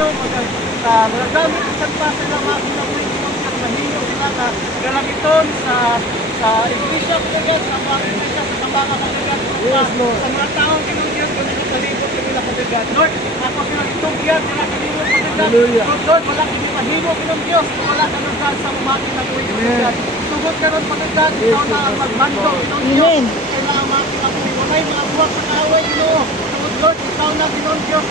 ninyo, mga sa mga gamit sa pa sila mga kinabuhi ko sa sila na galagiton sa sa iglesia po agad, sa mga iglesia sa tambangan po agad, Yes, Lord. sa mga taong kinungyat, kung ito palibot sa nila agad. Lord, ako sila itugyan, sila kanino po agad. Hallelujah. Lord, Lord, wala kini pahimo kinong Diyos, wala ka sa mga kinabuhi ko agad. Tugod ka ron po agad, ikaw na ang magmando kinong Diyos. Kailangan mga kinabuhi, walay mga buwak sa kaaway. Tugod, Lord, ikaw na kinong Diyos,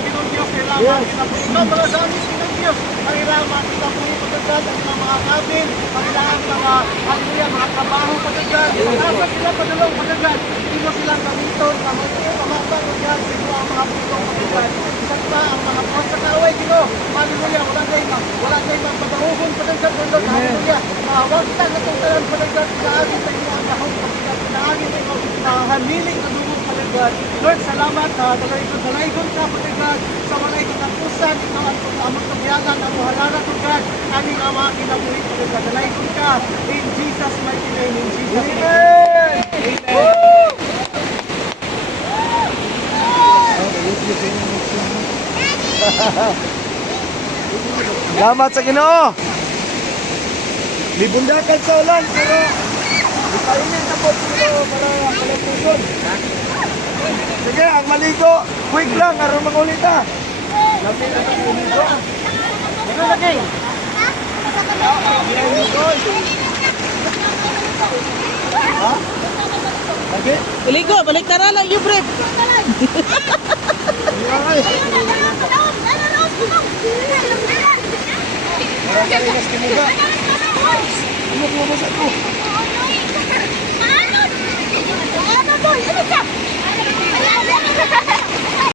kinong Diyos, kailangan mga kinabuhi. Ikaw mga damis kinong Diyos, kailangan mga kinabuhi po agad, ang mga mga kabin, kailangan mga, hallelujah, mga trabaho po agad. Asa sila padulong po agad, hindi mo silang gamiton, na magpapamata po agad, sino ang mga pulong po agad. Isang pa ang mga buwak sa kaaway, Ginoo. Hallelujah, wala tayong ma- wala tayong magpapahukon po agad, Lord, hallelujah. Mawag ka na itong talan po agad, pinaagin sa inyo ang lahong po agad, pinaagin sa inyo, uh, hamiling na agad. Lord, salamat, uh, dalaygon, dalaygon ka po agad, sa walay kinapusan, ikaw ang among kabiyagan, ang muhalala po agad, aming ama kinabuhi po agad, dalaygon ka, in Jesus' mighty name, in Jesus' mighty name. Amen. Salamat sa Ginoo. Libundakan sa ulan pero ipainit na po para kalagpuson. Sige, ang maligo, quick lang, aron mangulita. Lapit na sa maligo. Ano lagi? Ha? Lagi? Iligo, balik tara lang yung brief. Ay, para